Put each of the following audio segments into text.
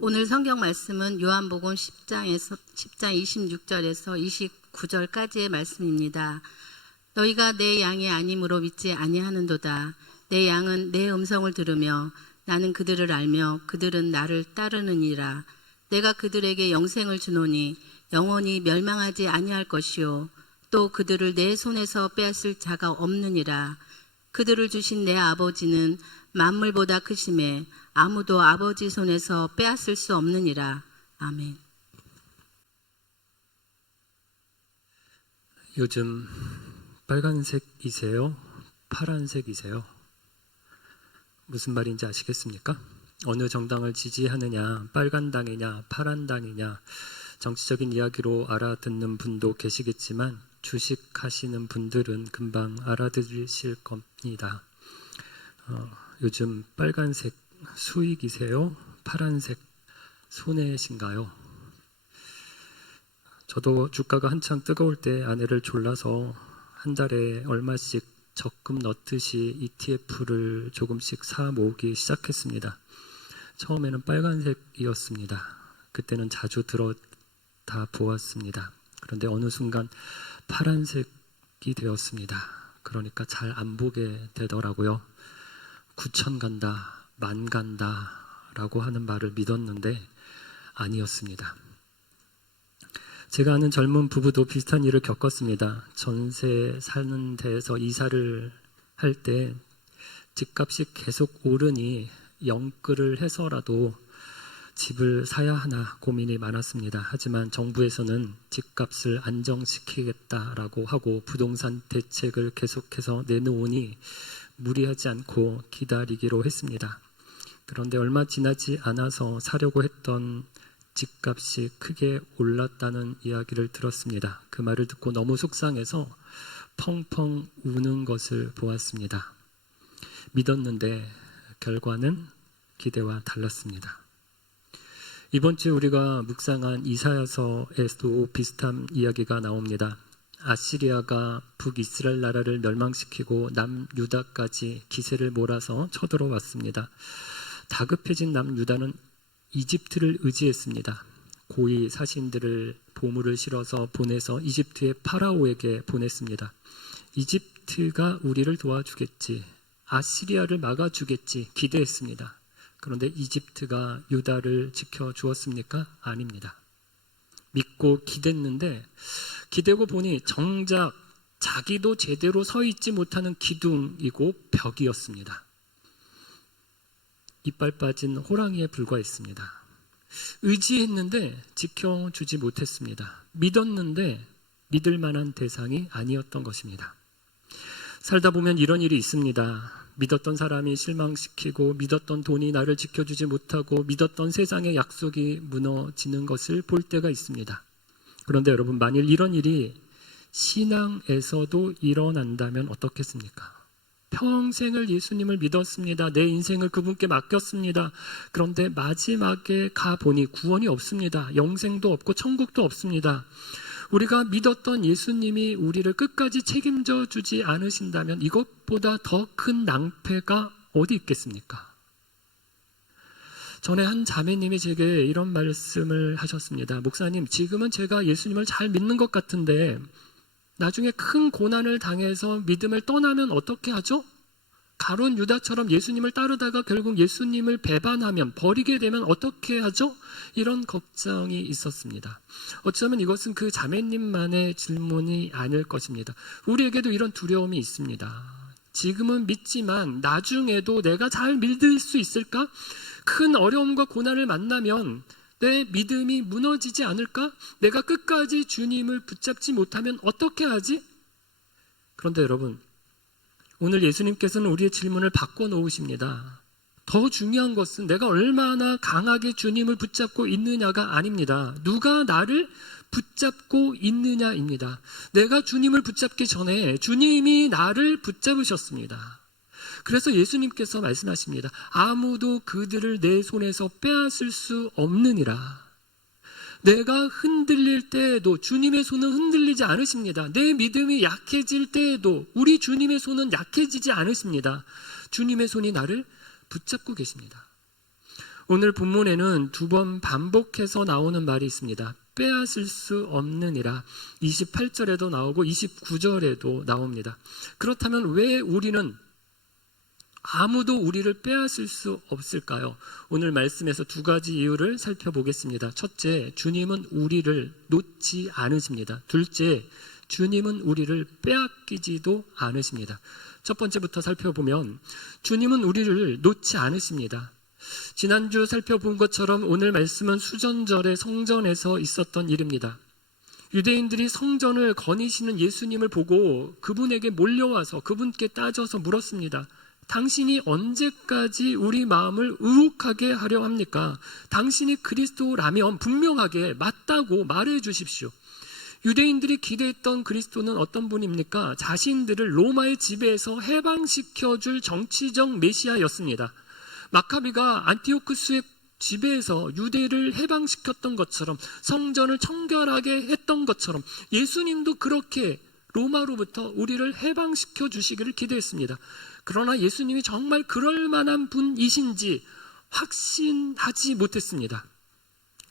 오늘 성경 말씀은 요한복음 10장 26절에서 29절까지의 말씀입니다. 너희가 내 양이 아님으로 믿지 아니하는도다. 내 양은 내 음성을 들으며 나는 그들을 알며 그들은 나를 따르느니라. 내가 그들에게 영생을 주노니 영원히 멸망하지 아니할 것이요 또 그들을 내 손에서 빼앗을 자가 없느니라. 그들을 주신 내 아버지는 만물보다 크심에 아무도 아버지 손에서 빼앗을 수 없느니라. 아멘. 요즘 빨간색이세요? 파란색이세요? 무슨 말인지 아시겠습니까? 어느 정당을 지지하느냐, 빨간당이냐, 파란당이냐, 정치적인 이야기로 알아듣는 분도 계시겠지만 주식하시는 분들은 금방 알아들으실 겁니다. 요즘 빨간색 수익이세요? 파란색 손해신가요? 저도 주가가 한창 뜨거울 때 아내를 졸라서 한 달에 얼마씩 적금 넣듯이 ETF를 조금씩 사 모으기 시작했습니다. 처음에는 빨간색이었습니다. 그때는 자주 들어다 보았습니다. 그런데 어느 순간 파란색이 되었습니다. 그러니까 잘 안 보게 되더라고요. 9천 간다, 만 간다 라고 하는 말을 믿었는데 아니었습니다. 제가 아는 젊은 부부도 비슷한 일을 겪었습니다. 전세 사는 데에서 이사를 할 때 집값이 계속 오르니 영끌을 해서라도 집을 사야 하나 고민이 많았습니다. 하지만 정부에서는 집값을 안정시키겠다라고 하고 부동산 대책을 계속해서 내놓으니 무리하지 않고 기다리기로 했습니다. 그런데 얼마 지나지 않아서 사려고 했던 집값이 크게 올랐다는 이야기를 들었습니다. 그 말을 듣고 너무 속상해서 펑펑 우는 것을 보았습니다. 믿었는데 결과는 기대와 달랐습니다. 이번 주 우리가 묵상한 이사야서에도 비슷한 이야기가 나옵니다. 아시리아가 북이스라엘 나라를 멸망시키고 남유다까지 기세를 몰아서 쳐들어왔습니다. 다급해진 남유다는 이집트를 의지했습니다. 고위 사신들을 보물을 실어서 보내서 이집트의 파라오에게 보냈습니다. 이집트가 우리를 도와주겠지, 아시리아를 막아주겠지 기대했습니다. 그런데 이집트가 유다를 지켜주었습니까? 아닙니다. 믿고 기댔는데 기대고 보니 정작 자기도 제대로 서 있지 못하는 기둥이고 벽이었습니다. 이빨 빠진 호랑이에 불과했습니다. 의지했는데 지켜주지 못했습니다. 믿었는데 믿을 만한 대상이 아니었던 것입니다. 살다 보면 이런 일이 있습니다. 믿었던 사람이 실망시키고 믿었던 돈이 나를 지켜주지 못하고 믿었던 세상의 약속이 무너지는 것을 볼 때가 있습니다. 그런데 여러분, 만일 이런 일이 신앙에서도 일어난다면 어떻겠습니까? 평생을 예수님을 믿었습니다. 내 인생을 그분께 맡겼습니다. 그런데 마지막에 가보니 구원이 없습니다. 영생도 없고 천국도 없습니다. 우리가 믿었던 예수님이 우리를 끝까지 책임져 주지 않으신다면 이것보다 더 큰 낭패가 어디 있겠습니까? 전에 한 자매님이 제게 이런 말씀을 하셨습니다. 목사님, 지금은 제가 예수님을 잘 믿는 것 같은데 나중에 큰 고난을 당해서 믿음을 떠나면 어떻게 하죠? 가룟 유다처럼 예수님을 따르다가 결국 예수님을 배반하면, 버리게 되면 어떻게 하죠? 이런 걱정이 있었습니다. 어쩌면 이것은 그 자매님만의 질문이 아닐 것입니다. 우리에게도 이런 두려움이 있습니다. 지금은 믿지만 나중에도 내가 잘 믿을 수 있을까? 큰 어려움과 고난을 만나면 내 믿음이 무너지지 않을까? 내가 끝까지 주님을 붙잡지 못하면 어떻게 하지? 그런데 여러분, 오늘 예수님께서는 우리의 질문을 바꿔놓으십니다. 더 중요한 것은 내가 얼마나 강하게 주님을 붙잡고 있느냐가 아닙니다. 누가 나를 붙잡고 있느냐입니다. 내가 주님을 붙잡기 전에 주님이 나를 붙잡으셨습니다. 그래서 예수님께서 말씀하십니다. 아무도 그들을 내 손에서 빼앗을 수 없느니라. 내가 흔들릴 때에도 주님의 손은 흔들리지 않으십니다. 내 믿음이 약해질 때에도 우리 주님의 손은 약해지지 않으십니다. 주님의 손이 나를 붙잡고 계십니다. 오늘 본문에는 두 번 반복해서 나오는 말이 있습니다. 빼앗을 수 없느니라. 28절에도 나오고 29절에도 나옵니다. 그렇다면 왜 우리는 아무도 우리를 빼앗을 수 없을까요? 오늘 말씀에서 두 가지 이유를 살펴보겠습니다. 첫째, 주님은 우리를 놓지 않으십니다. 둘째, 주님은 우리를 빼앗기지도 않으십니다. 첫 번째부터 살펴보면 주님은 우리를 놓지 않으십니다. 지난주 살펴본 것처럼 오늘 말씀은 수전절의 성전에서 있었던 일입니다. 유대인들이 성전을 거니시는 예수님을 보고 그분에게 몰려와서 그분께 따져서 물었습니다. 당신이 언제까지 우리 마음을 의혹하게 하려 합니까? 당신이 그리스도라면 분명하게 맞다고 말해 주십시오. 유대인들이 기대했던 그리스도는 어떤 분입니까? 자신들을 로마의 지배에서 해방시켜줄 정치적 메시아였습니다. 마카비가 안티오쿠스의 지배에서 유대를 해방시켰던 것처럼, 성전을 청결하게 했던 것처럼 예수님도 그렇게 로마로부터 우리를 해방시켜 주시기를 기대했습니다. 그러나 예수님이 정말 그럴 만한 분이신지 확신하지 못했습니다.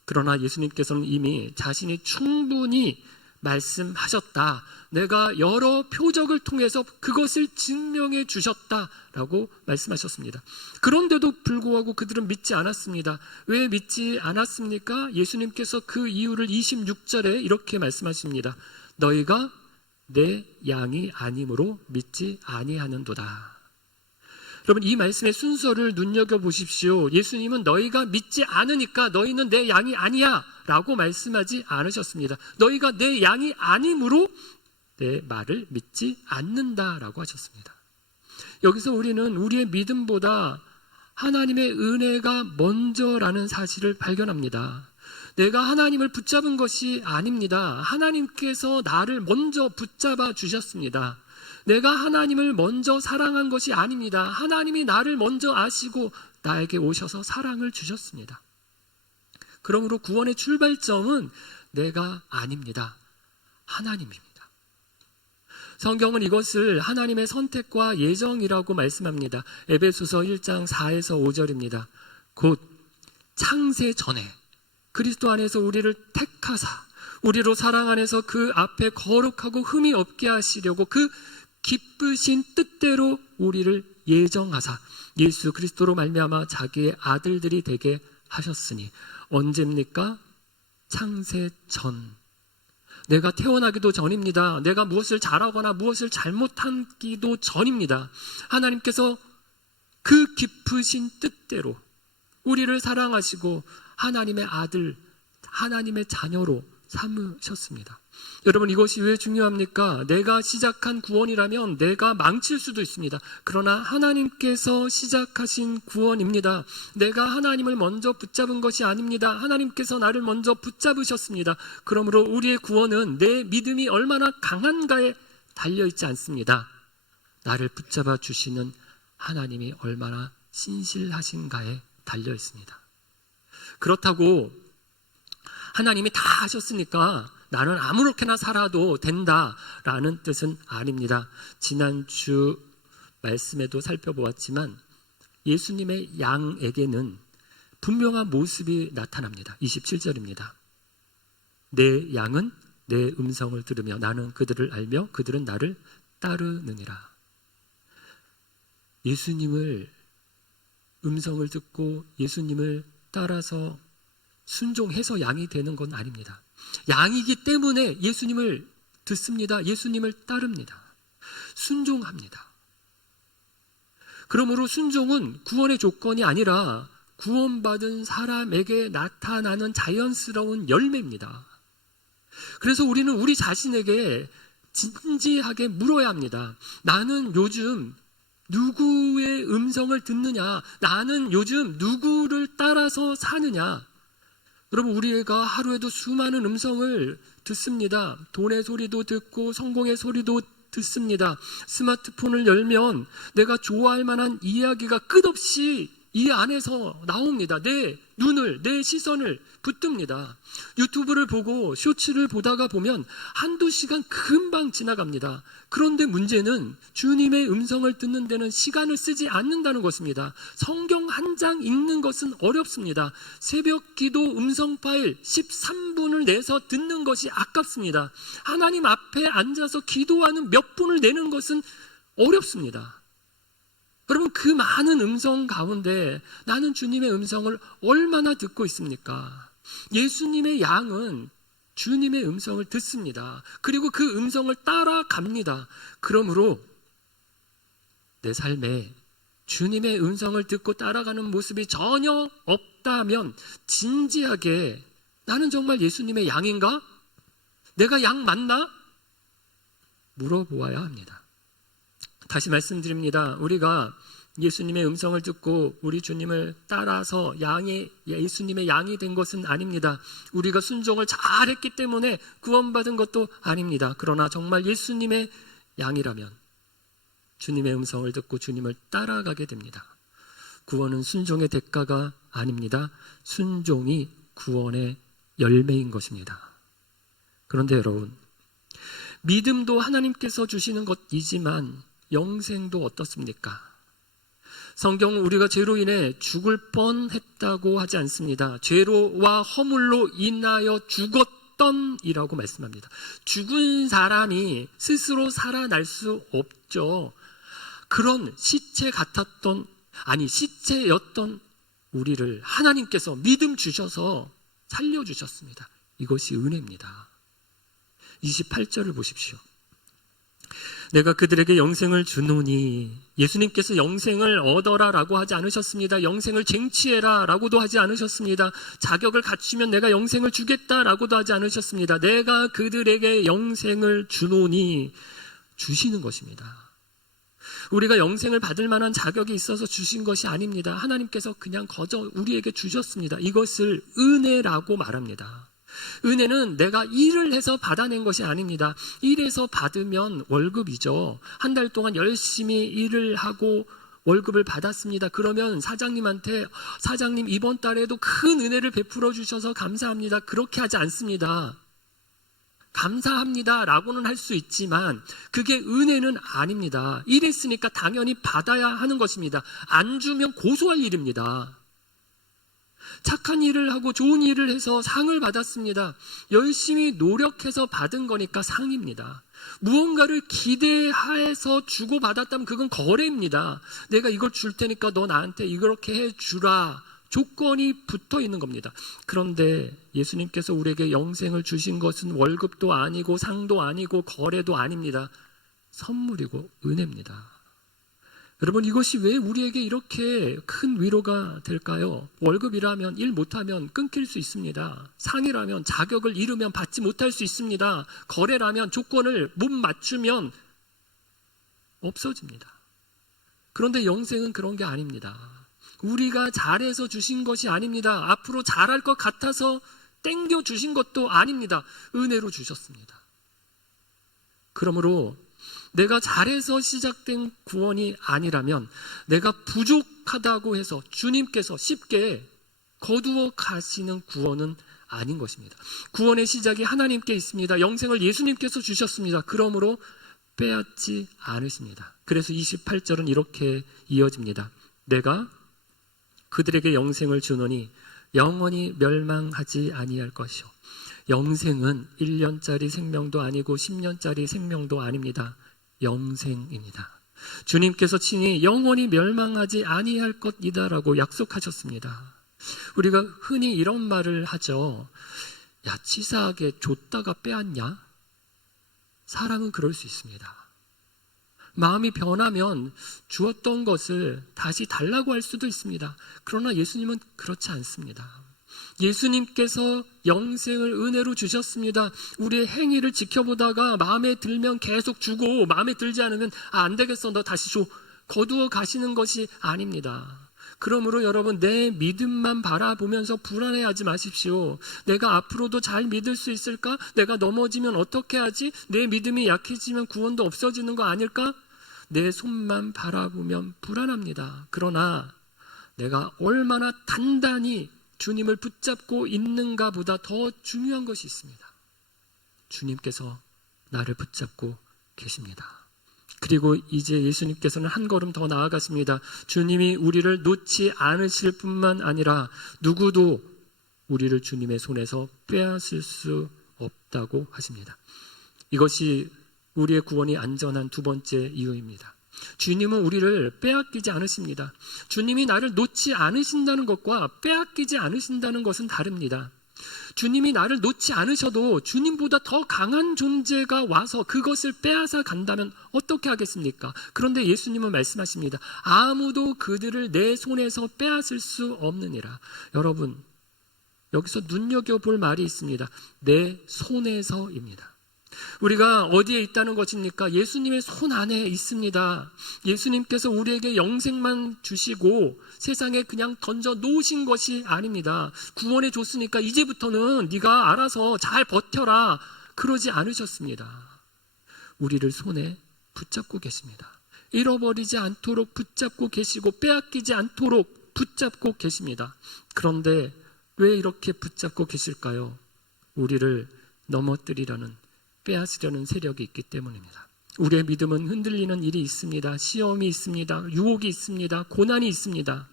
그러나 예수님께서는 이미 자신이 충분히 말씀하셨다. 내가 여러 표적을 통해서 그것을 증명해 주셨다라고 말씀하셨습니다. 그런데도 불구하고 그들은 믿지 않았습니다. 왜 믿지 않았습니까? 예수님께서 그 이유를 26절에 이렇게 말씀하십니다. 너희가 내 양이 아니므로 믿지 아니하는도다. 여러분, 이 말씀의 순서를 눈여겨보십시오. 예수님은 너희가 믿지 않으니까 너희는 내 양이 아니야 라고 말씀하지 않으셨습니다. 너희가 내 양이 아니므로 내 말을 믿지 않는다라고 하셨습니다. 여기서 우리는 우리의 믿음보다 하나님의 은혜가 먼저라는 사실을 발견합니다. 내가 하나님을 붙잡은 것이 아닙니다. 하나님께서 나를 먼저 붙잡아 주셨습니다. 내가 하나님을 먼저 사랑한 것이 아닙니다. 하나님이 나를 먼저 아시고 나에게 오셔서 사랑을 주셨습니다. 그러므로 구원의 출발점은 내가 아닙니다. 하나님입니다. 성경은 이것을 하나님의 선택과 예정이라고 말씀합니다. 에베소서 1장 4에서 5절입니다. 곧 창세 전에 그리스도 안에서 우리를 택하사 우리로 사랑 안에서 그 앞에 거룩하고 흠이 없게 하시려고 그 기쁘신 뜻대로 우리를 예정하사 예수 그리스도로 말미암아 자기의 아들들이 되게 하셨으니 언제입니까? 창세 전. 내가 태어나기도 전입니다. 내가 무엇을 잘하거나 무엇을 잘못하기도 전입니다. 하나님께서 그 깊으신 뜻대로 우리를 사랑하시고 하나님의 아들, 하나님의 자녀로 삼으셨습니다. 여러분, 이것이 왜 중요합니까? 내가 시작한 구원이라면 내가 망칠 수도 있습니다. 그러나 하나님께서 시작하신 구원입니다. 내가 하나님을 먼저 붙잡은 것이 아닙니다. 하나님께서 나를 먼저 붙잡으셨습니다. 그러므로 우리의 구원은 내 믿음이 얼마나 강한가에 달려있지 않습니다. 나를 붙잡아 주시는 하나님이 얼마나 신실하신가에 달려있습니다. 그렇다고 하나님이 다 하셨으니까 나는 아무렇게나 살아도 된다라는 뜻은 아닙니다. 지난주 말씀에도 살펴보았지만 예수님의 양에게는 분명한 모습이 나타납니다. 27절입니다. 내 양은 내 음성을 들으며 나는 그들을 알며 그들은 나를 따르느니라. 예수님을 음성을 듣고 예수님을 따라서 순종해서 양이 되는 건 아닙니다. 양이기 때문에 예수님을 듣습니다. 예수님을 따릅니다. 순종합니다. 그러므로 순종은 구원의 조건이 아니라 구원받은 사람에게 나타나는 자연스러운 열매입니다. 그래서 우리는 우리 자신에게 진지하게 물어야 합니다. 나는 요즘 누구의 음성을 듣느냐? 나는 요즘 누구를 따라서 사느냐? 여러분, 우리가 하루에도 수많은 음성을 듣습니다. 돈의 소리도 듣고 성공의 소리도 듣습니다. 스마트폰을 열면 내가 좋아할 만한 이야기가 끝없이 이 안에서 나옵니다. 내 눈을, 내 시선을 붙듭니다. 유튜브를 보고 쇼츠를 보다가 보면 한두 시간 금방 지나갑니다. 그런데 문제는 주님의 음성을 듣는 데는 시간을 쓰지 않는다는 것입니다. 성경 한 장 읽는 것은 어렵습니다. 새벽 기도 음성 파일 13분을 내서 듣는 것이 아깝습니다. 하나님 앞에 앉아서 기도하는 몇 분을 내는 것은 어렵습니다. 여러분, 그 많은 음성 가운데 나는 주님의 음성을 얼마나 듣고 있습니까? 예수님의 양은 주님의 음성을 듣습니다. 그리고 그 음성을 따라갑니다. 그러므로 내 삶에 주님의 음성을 듣고 따라가는 모습이 전혀 없다면 진지하게 나는 정말 예수님의 양인가? 내가 양 맞나? 물어보아야 합니다. 다시 말씀드립니다. 우리가 예수님의 음성을 듣고 우리 주님을 따라서 예수님의 양이 된 것은 아닙니다. 우리가 순종을 잘했기 때문에 구원받은 것도 아닙니다. 그러나 정말 예수님의 양이라면 주님의 음성을 듣고 주님을 따라가게 됩니다. 구원은 순종의 대가가 아닙니다. 순종이 구원의 열매인 것입니다. 그런데 여러분, 믿음도 하나님께서 주시는 것이지만 영생도 어떻습니까? 성경은 우리가 죄로 인해 죽을 뻔했다고 하지 않습니다. 죄로와 허물로 인하여 죽었던이라고 말씀합니다. 죽은 사람이 스스로 살아날 수 없죠. 그런 시체였던 우리를 하나님께서 믿음 주셔서 살려주셨습니다. 이것이 은혜입니다. 28절을 보십시오. 내가 그들에게 영생을 주노니, 예수님께서 영생을 얻어라 라고 하지 않으셨습니다. 영생을 쟁취해라 라고도 하지 않으셨습니다. 자격을 갖추면 내가 영생을 주겠다 라고도 하지 않으셨습니다. 내가 그들에게 영생을 주노니, 주시는 것입니다. 우리가 영생을 받을 만한 자격이 있어서 주신 것이 아닙니다. 하나님께서 그냥 거저 우리에게 주셨습니다. 이것을 은혜라고 말합니다. 은혜는 내가 일을 해서 받아낸 것이 아닙니다. 일해서 받으면 월급이죠. 한 달 동안 열심히 일을 하고 월급을 받았습니다. 그러면 사장님한테 사장님 이번 달에도 큰 은혜를 베풀어 주셔서 감사합니다. 그렇게 하지 않습니다. 감사합니다 라고는 할 수 있지만 그게 은혜는 아닙니다. 일했으니까 당연히 받아야 하는 것입니다. 안 주면 고소할 일입니다. 착한 일을 하고 좋은 일을 해서 상을 받았습니다. 열심히 노력해서 받은 거니까 상입니다. 무언가를 기대해서 주고받았다면 그건 거래입니다. 내가 이걸 줄 테니까 너 나한테 이렇게 해주라. 조건이 붙어 있는 겁니다. 그런데 예수님께서 우리에게 영생을 주신 것은 월급도 아니고 상도 아니고 거래도 아닙니다. 선물이고 은혜입니다. 여러분, 이것이 왜 우리에게 이렇게 큰 위로가 될까요? 월급이라면 일 못하면 끊길 수 있습니다. 상이라면 자격을 잃으면 받지 못할 수 있습니다. 거래라면 조건을 못 맞추면 없어집니다. 그런데 영생은 그런 게 아닙니다. 우리가 잘해서 주신 것이 아닙니다. 앞으로 잘할 것 같아서 땡겨 주신 것도 아닙니다. 은혜로 주셨습니다. 그러므로 내가 잘해서 시작된 구원이 아니라면 내가 부족하다고 해서 주님께서 쉽게 거두어 가시는 구원은 아닌 것입니다. 구원의 시작이 하나님께 있습니다. 영생을 예수님께서 주셨습니다. 그러므로 빼앗지 않으십니다. 그래서 28절은 이렇게 이어집니다. 내가 그들에게 영생을 주노니 영원히 멸망하지 아니할 것이요. 영생은 1년짜리 생명도 아니고 10년짜리 생명도 아닙니다. 영생입니다. 주님께서 친히 영원히 멸망하지 아니할 것이다라고 약속하셨습니다. 우리가 흔히 이런 말을 하죠. 야, 치사하게 줬다가 빼앗냐? 사람은 그럴 수 있습니다. 마음이 변하면 주었던 것을 다시 달라고 할 수도 있습니다. 그러나 예수님은 그렇지 않습니다. 예수님께서 영생을 은혜로 주셨습니다. 우리의 행위를 지켜보다가 마음에 들면 계속 주고 마음에 들지 않으면 안 되겠어 너 다시 줘 거두어 가시는 것이 아닙니다. 그러므로 여러분, 내 믿음만 바라보면서 불안해하지 마십시오. 내가 앞으로도 잘 믿을 수 있을까? 내가 넘어지면 어떻게 하지? 내 믿음이 약해지면 구원도 없어지는 거 아닐까? 내 손만 바라보면 불안합니다. 그러나 내가 얼마나 단단히 주님을 붙잡고 있는가 보다 더 중요한 것이 있습니다. 주님께서 나를 붙잡고 계십니다. 그리고 이제 예수님께서는 한 걸음 더 나아갔습니다. 주님이 우리를 놓지 않으실 뿐만 아니라 누구도 우리를 주님의 손에서 빼앗을 수 없다고 하십니다. 이것이 우리의 구원이 안전한 두 번째 이유입니다. 주님은 우리를 빼앗기지 않으십니다. 주님이 나를 놓지 않으신다는 것과 빼앗기지 않으신다는 것은 다릅니다. 주님이 나를 놓지 않으셔도 주님보다 더 강한 존재가 와서 그것을 빼앗아 간다면 어떻게 하겠습니까? 그런데 예수님은 말씀하십니다. 아무도 그들을 내 손에서 빼앗을 수 없느니라. 여러분, 여기서 눈여겨볼 말이 있습니다. 내 손에서입니다. 우리가 어디에 있다는 것입니까? 예수님의 손 안에 있습니다. 예수님께서 우리에게 영생만 주시고 세상에 그냥 던져 놓으신 것이 아닙니다. 구원해 줬으니까 이제부터는 네가 알아서 잘 버텨라, 그러지 않으셨습니다. 우리를 손에 붙잡고 계십니다. 잃어버리지 않도록 붙잡고 계시고 빼앗기지 않도록 붙잡고 계십니다. 그런데 왜 이렇게 붙잡고 계실까요? 우리를 넘어뜨리려는, 빼앗으려는 세력이 있기 때문입니다. 우리의 믿음은 흔들리는 일이 있습니다. 시험이 있습니다. 유혹이 있습니다. 고난이 있습니다.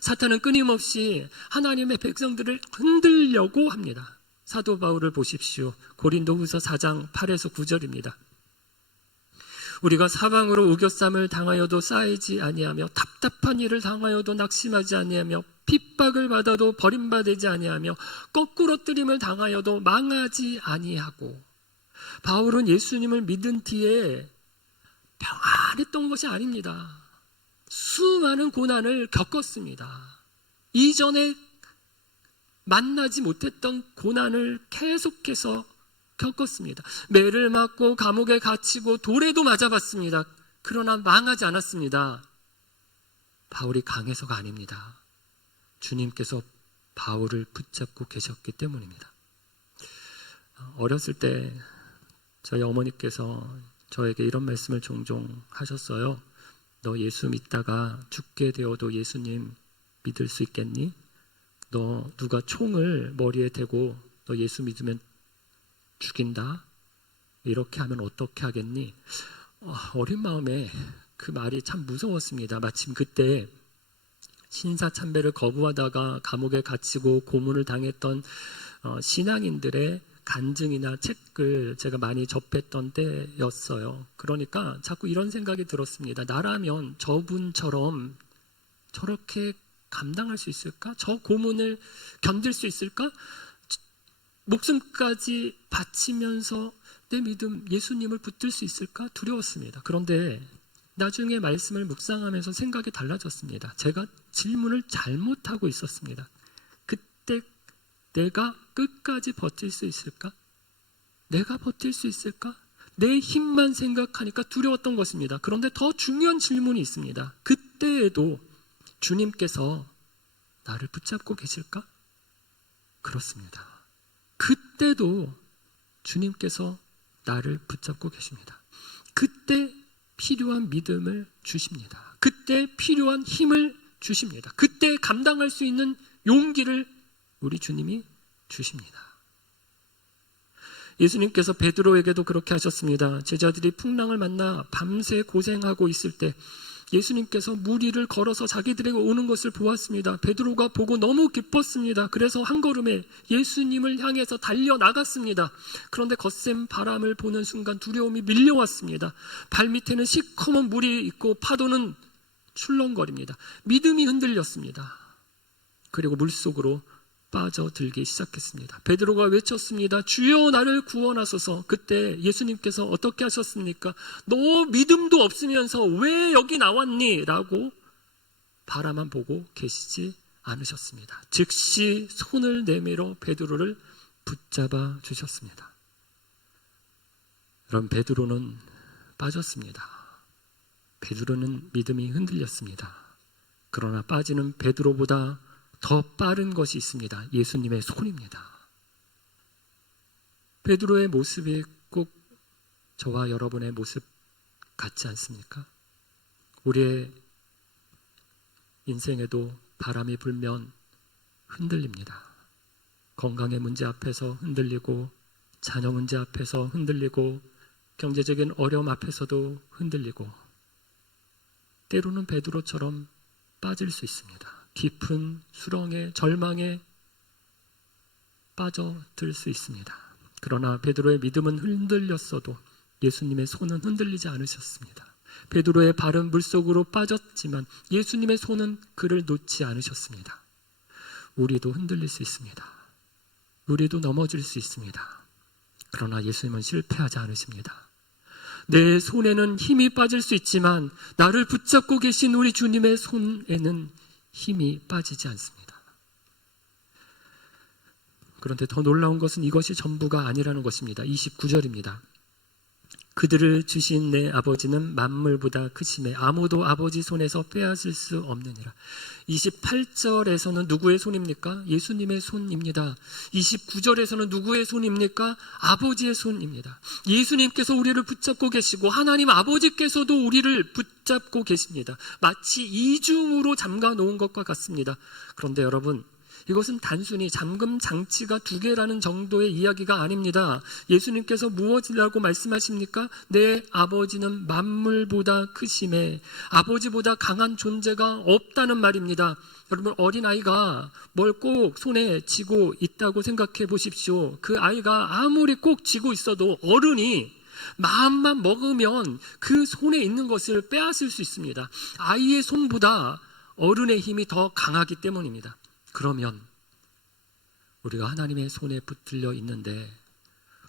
사탄은 끊임없이 하나님의 백성들을 흔들려고 합니다. 사도 바울을 보십시오. 고린도후서 4장 8에서 9절입니다. 우리가 사방으로 우겨쌈을 당하여도 쌓이지 아니하며 답답한 일을 당하여도 낙심하지 아니하며 핍박을 받아도 버림받지 아니하며 거꾸로 뜨림을 당하여도 망하지 아니하고. 바울은 예수님을 믿은 뒤에 평안했던 것이 아닙니다. 수많은 고난을 겪었습니다. 이전에 만나지 못했던 고난을 계속해서 겪었습니다. 매를 맞고 감옥에 갇히고 돌에도 맞아봤습니다. 그러나 망하지 않았습니다. 바울이 강해서가 아닙니다. 주님께서 바울을 붙잡고 계셨기 때문입니다. 어렸을 때 저희 어머니께서 저에게 이런 말씀을 종종 하셨어요. 너 예수 믿다가 죽게 되어도 예수님 믿을 수 있겠니? 너 누가 총을 머리에 대고 너 예수 믿으면 죽인다? 이렇게 하면 어떻게 하겠니? 어린 마음에 그 말이 참 무서웠습니다. 마침 그때 신사참배를 거부하다가 감옥에 갇히고 고문을 당했던 신앙인들의 간증이나 책을 제가 많이 접했던 때였어요. 그러니까 자꾸 이런 생각이 들었습니다. 나라면 저분처럼 저렇게 감당할 수 있을까? 저 고문을 견딜 수 있을까? 목숨까지 바치면서 내 믿음 예수님을 붙들 수 있을까? 두려웠습니다. 그런데 나중에 말씀을 묵상하면서 생각이 달라졌습니다. 제가 질문을 잘못하고 있었습니다. 그때 내가 끝까지 버틸 수 있을까? 내가 버틸 수 있을까? 내 힘만 생각하니까 두려웠던 것입니다. 그런데 더 중요한 질문이 있습니다. 그때에도 주님께서 나를 붙잡고 계실까? 그렇습니다. 그때도 주님께서 나를 붙잡고 계십니다. 그때 필요한 믿음을 주십니다. 그때 필요한 힘을 주십니다. 그때 감당할 수 있는 용기를 우리 주님이 주십니다. 예수님께서 베드로에게도 그렇게 하셨습니다. 제자들이 풍랑을 만나 밤새 고생하고 있을 때 예수님께서 물 위를 걸어서 자기들에게 오는 것을 보았습니다. 베드로가 보고 너무 기뻤습니다. 그래서 한 걸음에 예수님을 향해서 달려나갔습니다. 그런데 거센 바람을 보는 순간 두려움이 밀려왔습니다. 발밑에는 시커먼 물이 있고 파도는 출렁거립니다. 믿음이 흔들렸습니다. 그리고 물속으로 빠져들기 시작했습니다. 베드로가 외쳤습니다. 주여 나를 구원하소서. 그때 예수님께서 어떻게 하셨습니까? 너 믿음도 없으면서 왜 여기 나왔니? 라고 바라만 보고 계시지 않으셨습니다. 즉시 손을 내밀어 베드로를 붙잡아 주셨습니다. 그럼 베드로는 빠졌습니다. 베드로는 믿음이 흔들렸습니다. 그러나 빠지는 베드로보다 더 빠른 것이 있습니다. 예수님의 손입니다. 베드로의 모습이 꼭 저와 여러분의 모습 같지 않습니까? 우리의 인생에도 바람이 불면 흔들립니다. 건강의 문제 앞에서 흔들리고, 자녀 문제 앞에서 흔들리고, 경제적인 어려움 앞에서도 흔들리고, 때로는 베드로처럼 빠질 수 있습니다. 깊은 수렁에, 절망에 빠져들 수 있습니다. 그러나 베드로의 믿음은 흔들렸어도 예수님의 손은 흔들리지 않으셨습니다. 베드로의 발은 물속으로 빠졌지만 예수님의 손은 그를 놓지 않으셨습니다. 우리도 흔들릴 수 있습니다. 우리도 넘어질 수 있습니다. 그러나 예수님은 실패하지 않으십니다. 내 손에는 힘이 빠질 수 있지만 나를 붙잡고 계신 우리 주님의 손에는 힘이 빠지지 않습니다. 그런데 더 놀라운 것은 이것이 전부가 아니라는 것입니다. 29절입니다. 그들을 주신 내 아버지는 만물보다 크심에 아무도 아버지 손에서 빼앗을 수 없느니라. 28절에서는 누구의 손입니까? 예수님의 손입니다. 29절에서는 누구의 손입니까? 아버지의 손입니다. 예수님께서 우리를 붙잡고 계시고 하나님 아버지께서도 우리를 붙잡고 계십니다. 마치 이중으로 잠가 놓은 것과 같습니다. 그런데 여러분, 이것은 단순히 잠금 장치가 2개라는 정도의 이야기가 아닙니다. 예수님께서 무엇이라고 말씀하십니까? 내 아버지는 만물보다 크심에 아버지보다 강한 존재가 없다는 말입니다. 여러분, 어린아이가 뭘 꼭 손에 쥐고 있다고 생각해 보십시오. 그 아이가 아무리 꼭 쥐고 있어도 어른이 마음만 먹으면 그 손에 있는 것을 빼앗을 수 있습니다. 아이의 손보다 어른의 힘이 더 강하기 때문입니다. 그러면 우리가 하나님의 손에 붙들려 있는데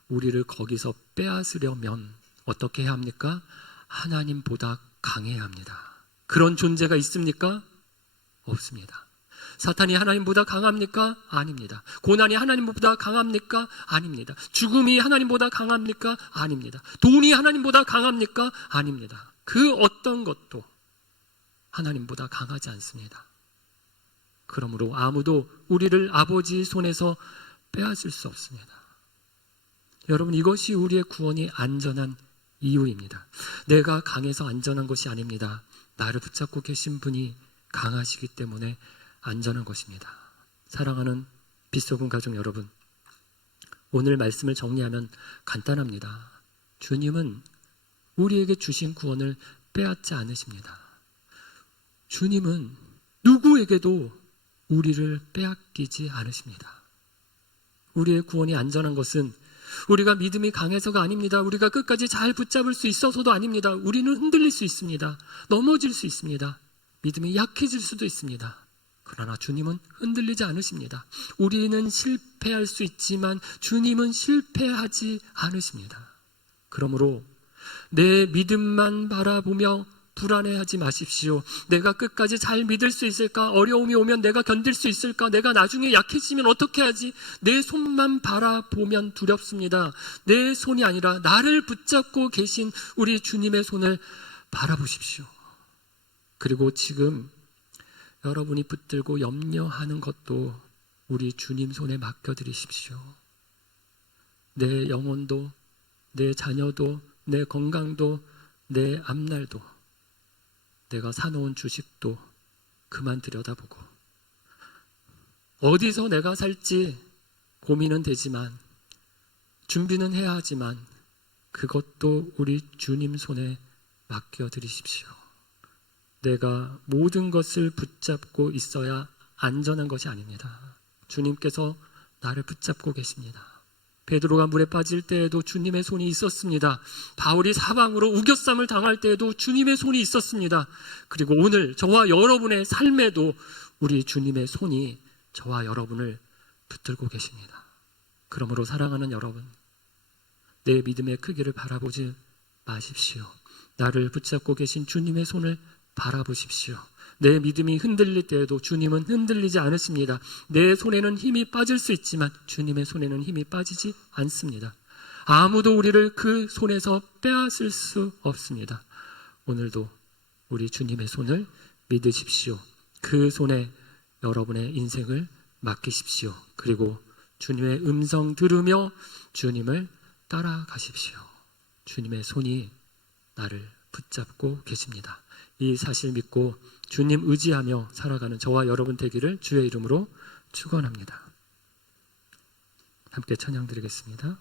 우리를 거기서 빼앗으려면 어떻게 해야 합니까? 하나님보다 강해야 합니다. 그런 존재가 있습니까? 없습니다. 사탄이 하나님보다 강합니까? 아닙니다. 고난이 하나님보다 강합니까? 아닙니다. 죽음이 하나님보다 강합니까? 아닙니다. 돈이 하나님보다 강합니까? 아닙니다. 그 어떤 것도 하나님보다 강하지 않습니다. 그러므로 아무도 우리를 아버지 손에서 빼앗을 수 없습니다. 여러분, 이것이 우리의 구원이 안전한 이유입니다. 내가 강해서 안전한 것이 아닙니다. 나를 붙잡고 계신 분이 강하시기 때문에 안전한 것입니다. 사랑하는 빛소금 가족 여러분, 오늘 말씀을 정리하면 간단합니다. 주님은 우리에게 주신 구원을 빼앗지 않으십니다. 주님은 누구에게도 우리를 빼앗기지 않으십니다. 우리의 구원이 안전한 것은 우리가 믿음이 강해서가 아닙니다. 우리가 끝까지 잘 붙잡을 수 있어서도 아닙니다. 우리는 흔들릴 수 있습니다. 넘어질 수 있습니다. 믿음이 약해질 수도 있습니다. 그러나 주님은 흔들리지 않으십니다. 우리는 실패할 수 있지만 주님은 실패하지 않으십니다. 그러므로 내 믿음만 바라보며 불안해하지 마십시오. 내가 끝까지 잘 믿을 수 있을까? 어려움이 오면 내가 견딜 수 있을까? 내가 나중에 약해지면 어떻게 하지? 내 손만 바라보면 두렵습니다. 내 손이 아니라 나를 붙잡고 계신 우리 주님의 손을 바라보십시오. 그리고 지금 여러분이 붙들고 염려하는 것도 우리 주님 손에 맡겨드리십시오. 내 영혼도, 내 자녀도, 내 건강도, 내 앞날도, 내가 사놓은 주식도 그만 들여다보고, 어디서 내가 살지 고민은 되지만, 준비는 해야 하지만 그것도 우리 주님 손에 맡겨드리십시오. 내가 모든 것을 붙잡고 있어야 안전한 것이 아닙니다. 주님께서 나를 붙잡고 계십니다. 베드로가 물에 빠질 때에도 주님의 손이 있었습니다. 바울이 사방으로 우겨쌈을 당할 때에도 주님의 손이 있었습니다. 그리고 오늘 저와 여러분의 삶에도 우리 주님의 손이 저와 여러분을 붙들고 계십니다. 그러므로 사랑하는 여러분, 내 믿음의 크기를 바라보지 마십시오. 나를 붙잡고 계신 주님의 손을 바라보십시오. 내 믿음이 흔들릴 때에도 주님은 흔들리지 않으십니다. 내 손에는 힘이 빠질 수 있지만 주님의 손에는 힘이 빠지지 않습니다. 아무도 우리를 그 손에서 빼앗을 수 없습니다. 오늘도 우리 주님의 손을 믿으십시오. 그 손에 여러분의 인생을 맡기십시오. 그리고 주님의 음성 들으며 주님을 따라가십시오. 주님의 손이 나를 붙잡고 계십니다. 이 사실 믿고 주님 의지하며 살아가는 저와 여러분 되기를 주의 이름으로 축원합니다. 함께 찬양 드리겠습니다.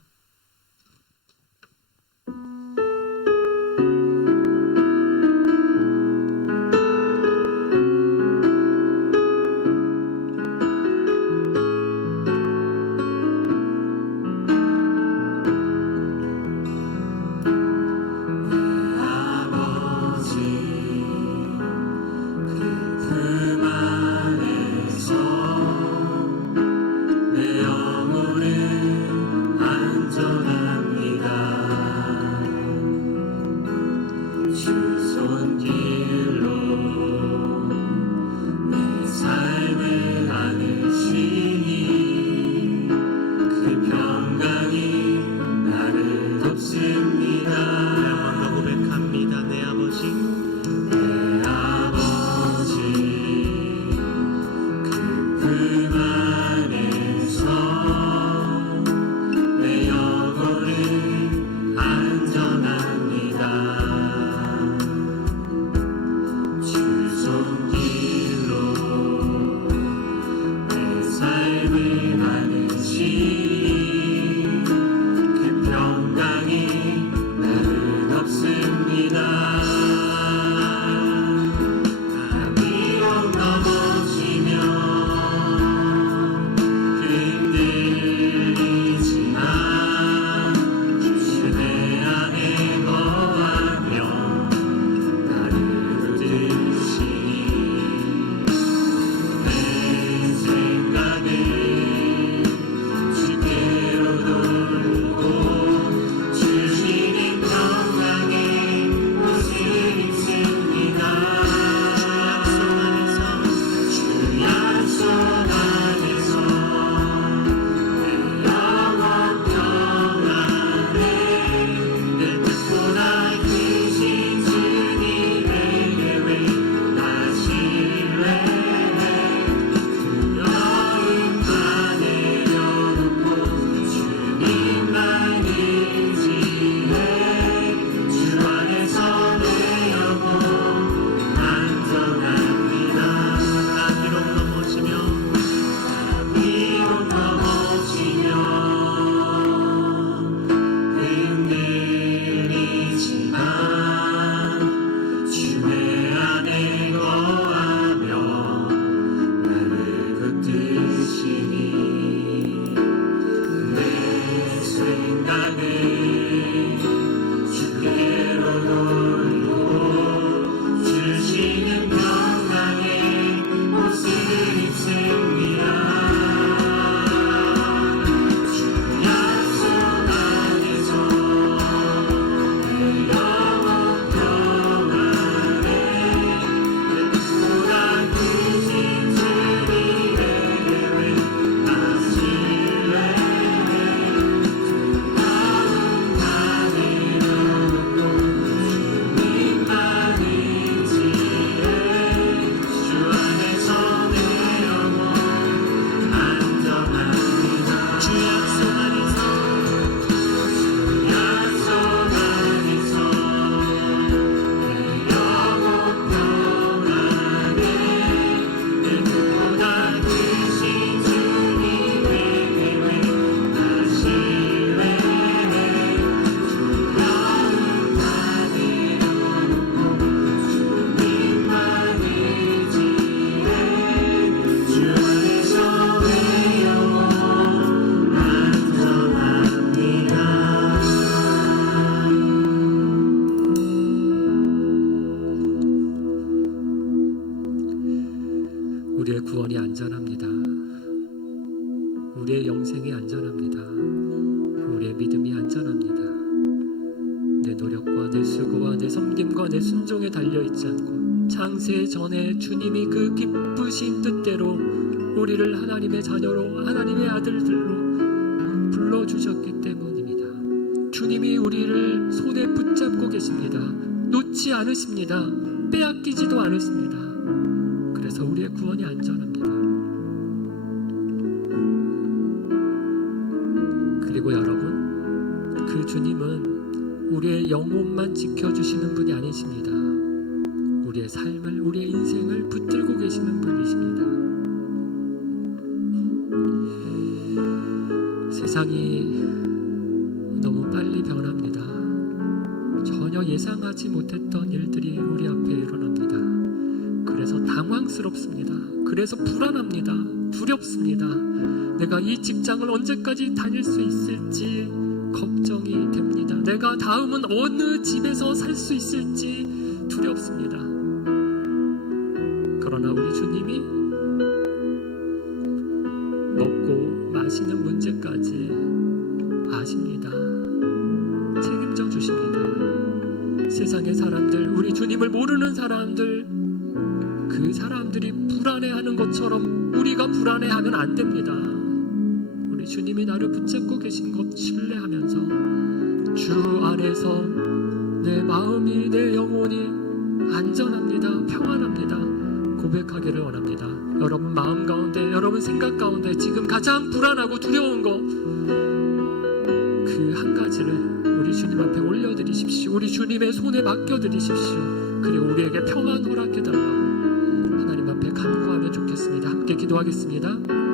우리의 구원이 안전합니다. 우리의 영생이 안전합니다. 우리의 믿음이 안전합니다. 내 노력과 내 수고와 내 섬김과 내 순종에 달려있지 않고 창세 전에 주님이 그 기쁘신 뜻대로 우리를 하나님의 자녀로 하나님의 아들들로 불러주셨기 때문입니다. 주님이 우리를 손에 붙잡고 계십니다. 놓지 않으십니다. 빼앗기지도 않으십니다. 그래서 우리의 구원이 안전합니다. 그리고 여러분, 그 주님은 우리의 영혼만 지켜주시는 분이 아니십니다. 우리의 삶을, 우리의 인생을 붙들고 계시는 분이십니다. 세상이 너무 빨리 변합니다. 전혀 예상하지 못했던 일들이 우리 앞에 일어납니다. 그래서 당황스럽습니다. 그래서 불안합니다. 두렵습니다. 내가 이 직장을 언제까지 다닐 수 있을지 걱정이 됩니다. 내가 다음은 어느 집에서 살 수 있을지 두렵습니다. 그러나 우리 주님이 먹고 마시는 문제까지 아십니다. 책임져 주십니다. 세상의 사람들, 우리 주님을 모르는 사람들, 그 사람들이 불안해하는 것처럼 우리가 불안해하면 안 됩니다. 우리 주님이 나를 붙잡고 계신 것 신뢰하면서 주 안에서 내 마음이, 내 영혼이 안전합니다. 평안합니다. 고백하기를 원합니다. 여러분 마음 가운데, 여러분 생각 가운데 지금 가장 불안하고 두려운 것, 그 한 가지를 우리 주님 앞에 올려드리십시오. 우리 주님의 손에 맡겨드리십시오. 그리고 우리에게 평안 허락해달라고 하나님 앞에 간구하면 좋겠습니다. 함께 기도하겠습니다.